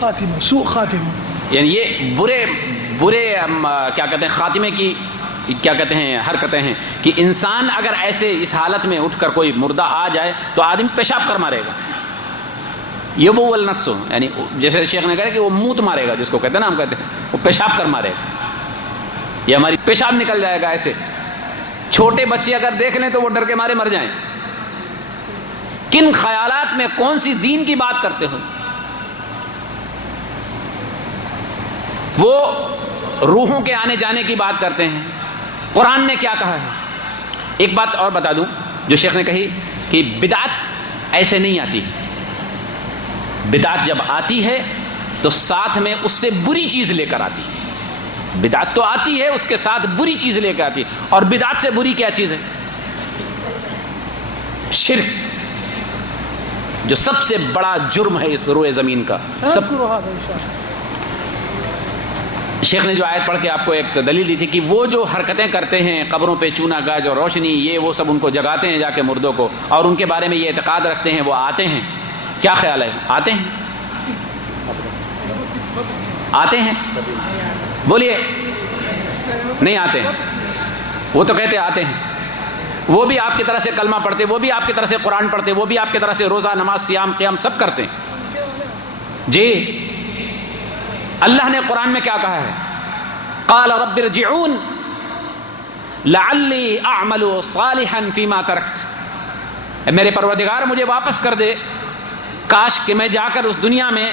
خاتمہ سوء خاتمہ، یعنی یہ برے کیا کہتے ہیں خاتمے کی کیا کہتے ہیں حرکتیں ہیں کہ انسان اگر ایسے اس حالت میں اٹھ کر کوئی مردہ آ جائے تو آدمی پیشاب کر مارے گا، یبو النفس، یعنی جیسے شیخ نے کہا کہ وہ موت مارے گا، جس کو کہتے ہیں نا ہم کہتے ہیں وہ پیشاب کر مارے گا، یہ ہماری پیشاب نکل جائے گا ایسے۔ چھوٹے بچے اگر دیکھ لیں تو وہ ڈر کے مارے مر جائیں۔ کن خیالات میں کون سی دین کی بات کرتے ہو؟ وہ روحوں کے آنے جانے کی بات کرتے ہیں۔ قرآن نے کیا کہا ہے؟ ایک بات اور بتا دوں جو شیخ نے کہی کہ بدعت ایسے نہیں آتی، بدعت جب آتی ہے تو ساتھ میں اس سے بری چیز لے کر آتی ہے۔ بدعت تو آتی ہے، اس کے ساتھ بری چیز لے کر آتی ہے، اور بدعت سے بری کیا چیز ہے؟ شرک، جو سب سے بڑا جرم ہے اس روئے زمین کا۔ شیخ نے جو آیت پڑھ کے آپ کو ایک دلیل دی تھی کہ وہ جو حرکتیں کرتے ہیں قبروں پہ چونا گاج اور روشنی، یہ وہ سب ان کو جگاتے ہیں جا کے مردوں کو، اور ان کے بارے میں یہ اعتقاد رکھتے ہیں وہ آتے ہیں۔ کیا خیال ہے؟ آتے ہیں؟ آتے ہیں؟ بولیے نہیں آتے ہیں؟ وہ تو کہتے آتے ہیں، وہ بھی آپ کی طرح سے کلمہ پڑھتے، وہ بھی آپ کی طرح سے قرآن پڑھتے، وہ بھی آپ کی طرح سے روزہ نماز سیام قیام سب کرتے ہیں۔ جی اللہ نے قرآن میں کیا کہا ہے؟ قال رب ارجعون لعلی اعمل صالحا فیما ترکت، میرے پروردگار مجھے واپس کر دے، کاش کہ میں جا کر اس دنیا میں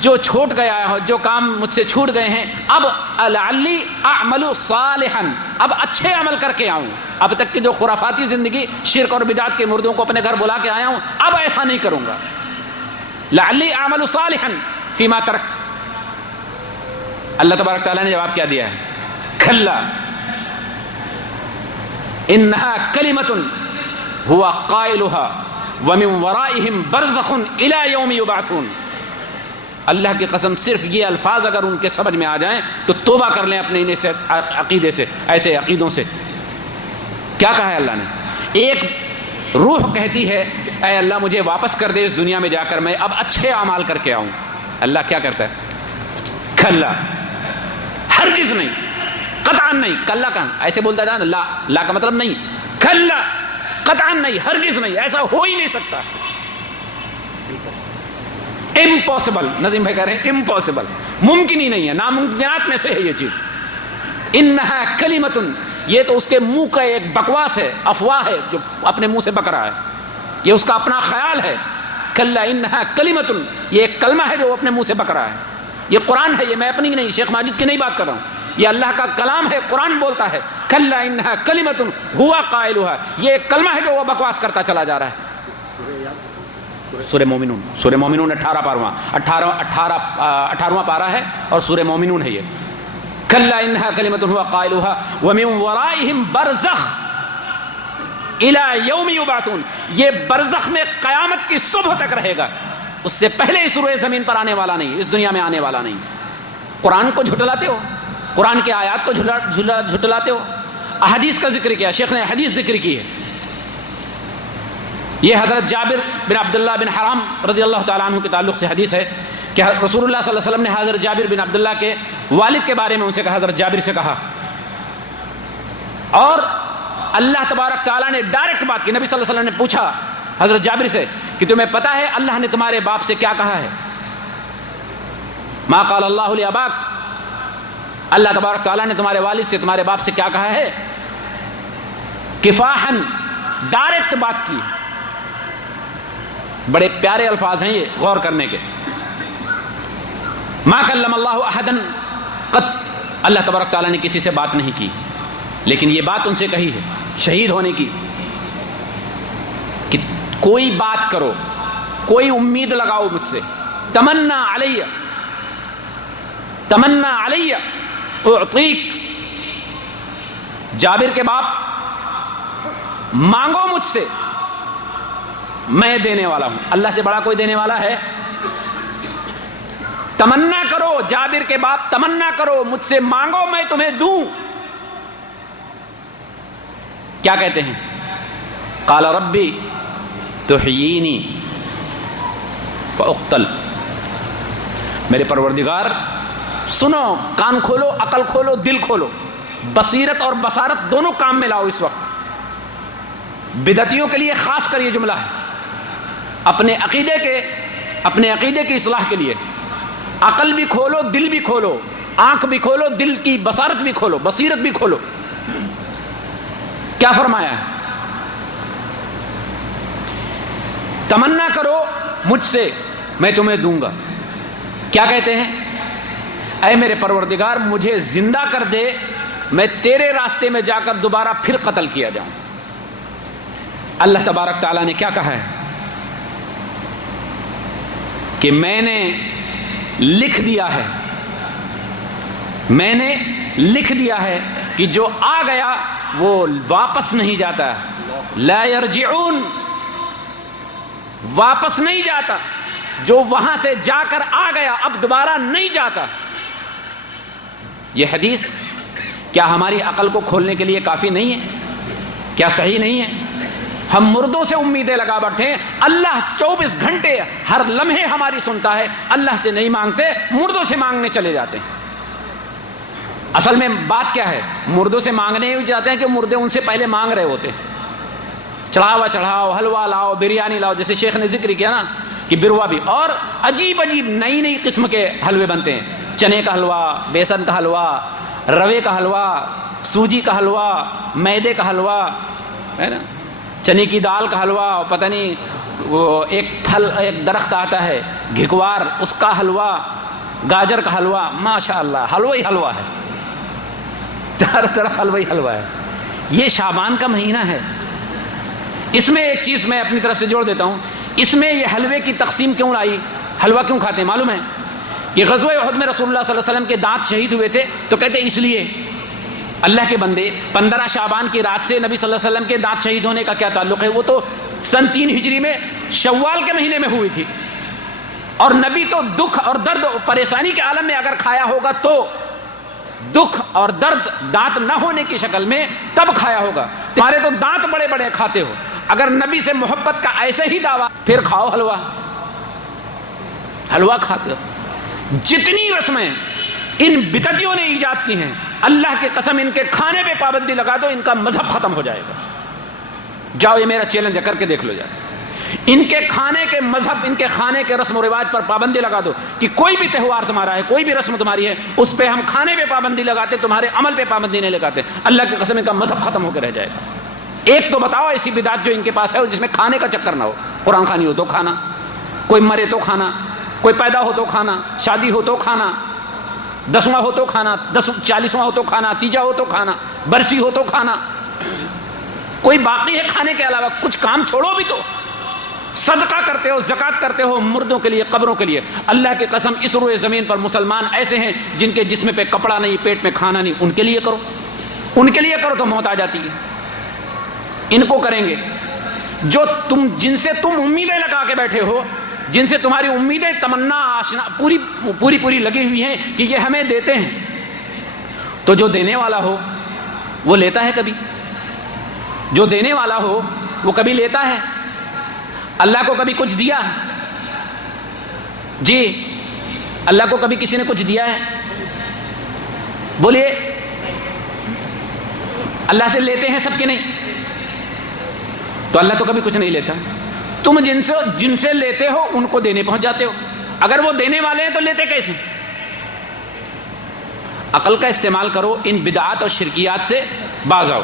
جو چھوٹ گیا ہے، جو کام مجھ سے چھوٹ گئے ہیں، اب لعلی اعمل صالحا، اب اچھے عمل کر کے آؤں۔ اب تک کی جو خرافاتی زندگی شرک اور بدعت کے مردوں کو اپنے گھر بلا کے آیا ہوں، اب ایسا نہیں کروں گا۔ لعلی اعمل صالحا فیما ترکت۔ اللہ تبارک تعالیٰ نے جواب کیا دیا ہے؟ کھلا انہا کلمۃ هو قائلها ومن ورائہم برزخ الی یوم یبعثون۔ اللہ کی قسم صرف یہ الفاظ اگر ان کے سمجھ میں آ جائیں تو توبہ کر لیں اپنے انہیں عقیدے سے، ایسے عقیدوں سے۔ کیا کہا ہے اللہ نے؟ ایک روح کہتی ہے اے اللہ مجھے واپس کر دے اس دنیا میں جا کر، میں اب اچھے اعمال کر کے آؤں۔ اللہ کیا کرتا ہے؟ کھلا، ہرگز نہیں، قطعا نہیں۔ کلا کا ایسے بولتا جانا، لا، لا کا مطلب نہیں، کلا قطعا نہیں، ہرگز نہیں، ایسا ہو ہی نہیں سکتا۔ امپاسبل، نظیم بھائی کہہ رہے ہیں امپاسبل، ممکن ہی نہیں ہے، ناممکنات میں سے ہے یہ چیز۔ انہا کلمۃ، یہ تو اس کے منہ کا ایک بکواس ہے، افواہ ہے جو اپنے منہ سے بک رہا ہے، یہ اس کا اپنا خیال ہے۔ کلا انہا کلمۃ، یہ ایک کلمہ ہے جو اپنے منہ سے بک رہا ہے۔ یہ قرآن ہے، یہ میں اپنی نہیں، شیخ ماجد کی نہیں بات کر رہا ہوں، یہ اللہ کا کلام ہے، قرآن بولتا ہے کلا انہا کلمۃ هو قائلها، یہ ایک کلمہ ہے جو وہ بکواس کرتا چلا جا رہا ہے۔ سورہ مومنون، سورہ مومنون 18واں پارہ ہے اور سورہ مومنون ہے یہ۔ کلا انہا کلمۃ هو قائلها ومن ورائہم برزخ الی یوم یبعثون، یہ برزخ میں قیامت کی صبح تک رہے گا، اس سے پہلے اس روئے زمین پر آنے والا نہیں، اس دنیا میں آنے والا نہیں۔ قرآن کو جھٹلاتے ہو، قرآن کے آیات کو جھٹلاتے ہو۔ احادیث کا ذکر کیا، شیخ نے حدیث ذکر کی ہے۔ یہ حضرت جابر بن عبداللہ بن حرام رضی اللہ تعالیٰ عنہ کے تعلق سے حدیث ہے کہ رسول اللہ صلی اللہ علیہ وسلم نے حضرت جابر بن عبداللہ کے والد کے بارے میں ان سے کہا، حضرت جابر سے کہا، اور اللہ تبارک تعالیٰ نے ڈائریکٹ بات کی۔ نبی صلی اللہ علیہ وسلم نے پوچھا حضرت جابر سے کہ تمہیں پتہ ہے اللہ نے تمہارے باپ سے کیا کہا ہے؟ ما قال اللہ لاباک، اللہ تبارک تعالیٰ نے تمہارے والد سے، تمہارے باپ سے کیا کہا ہے؟ کفاحن، ڈائریکٹ بات کی۔ بڑے پیارے الفاظ ہیں یہ، غور کرنے کے۔ ما کلم اللہ احدا قط، اللہ تبارک تعالیٰ نے کسی سے بات نہیں کی، لیکن یہ بات ان سے کہی ہے شہید ہونے کی، کہ کوئی بات کرو، کوئی امید لگاؤ مجھ سے، تمنا علیہ، تمنا علیہ اعطیک، جابر کے باپ مانگو مجھ سے، میں دینے والا ہوں۔ اللہ سے بڑا کوئی دینے والا ہے؟ تمنا کرو، جابر کے باپ تمنا کرو، مجھ سے مانگو میں تمہیں دوں۔ کیا کہتے ہیں؟ قال ربی تحیینی فاقتل میرے پروردگار سنو، کان کھولو، عقل کھولو، دل کھولو، بصیرت اور بصارت دونوں کام میں لاؤ اس وقت۔ بدعتیوں کے لیے خاص کر یہ جملہ ہے، اپنے عقیدے کی اصلاح کے لیے عقل بھی کھولو، دل بھی کھولو، آنکھ بھی کھولو، دل کی بصارت بھی کھولو، بصیرت بھی کھولو۔ کیا فرمایا ہے؟ تمنا کرو مجھ سے، میں تمہیں دوں گا۔ کیا کہتے ہیں؟ اے میرے پروردگار مجھے زندہ کر دے، میں تیرے راستے میں جا کر دوبارہ پھر قتل کیا جاؤں۔ اللہ تبارک تعالیٰ نے کیا کہا ہے کہ میں نے لکھ دیا ہے کہ جو آ گیا وہ واپس نہیں جاتا، لا یرجعون، واپس نہیں جاتا، جو وہاں سے جا کر آ گیا اب دوبارہ نہیں جاتا۔ یہ حدیث کیا ہماری عقل کو کھولنے کے لیے کافی نہیں ہے؟ کیا صحیح نہیں ہے؟ ہم مردوں سے امیدیں لگا بیٹھے، اللہ 24 گھنٹے ہر لمحے ہماری سنتا ہے، اللہ سے نہیں مانگتے، مردوں سے مانگنے چلے جاتے ہیں۔ اصل میں بات کیا ہے؟ مردوں سے مانگنے ہی جاتے ہیں کہ مردے ان سے پہلے مانگ رہے ہوتے ہیں۔ چڑھاؤ، حلوہ لاؤ، بریانی لاؤ، جیسے شیخ نے ذکر کیا نا کہ بروا بھی، اور عجیب نئی قسم کے حلوے بنتے ہیں، چنے کا حلوہ، بیسن کا حلوہ، روے کا حلوہ، سوجی کا حلوہ، میدے کا حلوہ، ہے نا، چنے کی دال کا حلوہ، پتہ نہیں وہ ایک درخت آتا ہے گھکوار، اس کا حلوہ، گاجر کا حلوہ، ماشاءاللہ حلوہ ہی حلوہ ہے، چاروں طرف حلوہ ہی حلوہ ہے۔ یہ شعبان کا مہینہ ہے، اس میں ایک چیز میں اپنی طرف سے جوڑ دیتا ہوں، اس میں یہ حلوے کی تقسیم کیوں آئی؟ حلوہ کیوں کھاتے ہیں معلوم ہے؟ کہ غزوہ احد میں رسول اللہ صلی اللہ علیہ وسلم کے دانت شہید ہوئے تھے، تو کہتے اس لیے اللہ کے بندے 15 شعبان کی رات سے نبی صلی اللہ علیہ وسلم کے دانت شہید ہونے کا کیا تعلق ہے؟ وہ تو سن 3 ہجری میں شوال کے مہینے میں ہوئی تھی، اور نبی تو دکھ اور درد اور پریشانی کے عالم میں اگر کھایا ہوگا تو دکھ اور درد دانت نہ ہونے کی شکل میں تب کھایا ہوگا۔ تمہارے تو دانت بڑے بڑے کھاتے ہو، اگر نبی سے محبت کا ایسے ہی دعویٰ، پھر کھاؤ حلوہ کھاتے ہو۔ جتنی رسمیں ان بدعتیوں نے ایجاد کی ہیں، اللہ کی قسم ان کے کھانے پہ پابندی لگا دو، ان کا مذہب ختم ہو جائے گا۔ جاؤ، یہ میرا چیلنج ہے، کر کے دیکھ لو جائے۔ ان کے کھانے کے مذہب، ان کے کھانے کے رسم و رواج پر پابندی لگا دو کہ کوئی بھی تہوار تمہارا ہے، کوئی بھی رسم تمہاری ہے، اس پہ ہم کھانے پہ پابندی لگاتے، تمہارے عمل پہ پابندی نہیں لگاتے، اللہ کی قسم ان کا مذہب ختم ہو کے رہ جائے گا۔ ایک تو بتاؤ ایسی بدعت جو ان کے پاس ہے جس میں کھانے کا چکر نہ ہو، قرآن خوانی ہو تو کھانا، کوئی مرے تو کھانا، کوئی پیدا ہو تو کھانا، شادی ہو تو کھانا، 10واں ہو تو کھانا، 40واں ہو تو کھانا، تیجا ہو تو کھانا، برسی ہو تو کھانا، کوئی باقی ہے کھانے کے علاوہ؟ کچھ کام چھوڑو بھی تو، صدقہ کرتے ہو، زکوٰۃ کرتے ہو مردوں کے لیے، قبروں کے لیے۔ اللہ کی قسم اس روئے زمین پر مسلمان ایسے ہیں جن کے جسم پہ کپڑا نہیں، پیٹ میں کھانا نہیں، ان کے لیے کرو، ان کے لیے کرو تو موت آ جاتی ہے۔ ان کو کریں گے جو جن سے تم امیدیں لگا کے بیٹھے ہو، جن سے تمہاری امیدیں، تمنا، آشنا پوری لگی ہوئی ہیں کہ یہ ہمیں دیتے ہیں، تو جو دینے والا ہو وہ لیتا ہے کبھی؟ جو دینے والا ہو وہ کبھی لیتا ہے؟ اللہ کو کبھی کچھ دیا؟ جی اللہ کو کبھی کسی نے کچھ دیا ہے؟ بولیے، اللہ سے لیتے ہیں سب کے نہیں؟ تو اللہ تو کبھی کچھ نہیں لیتا۔ تم جن سے لیتے ہو ان کو دینے پہنچ جاتے ہو، اگر وہ دینے والے ہیں تو لیتے کیسے؟ عقل کا استعمال کرو، ان بدعات اور شرکیات سے باز آؤ۔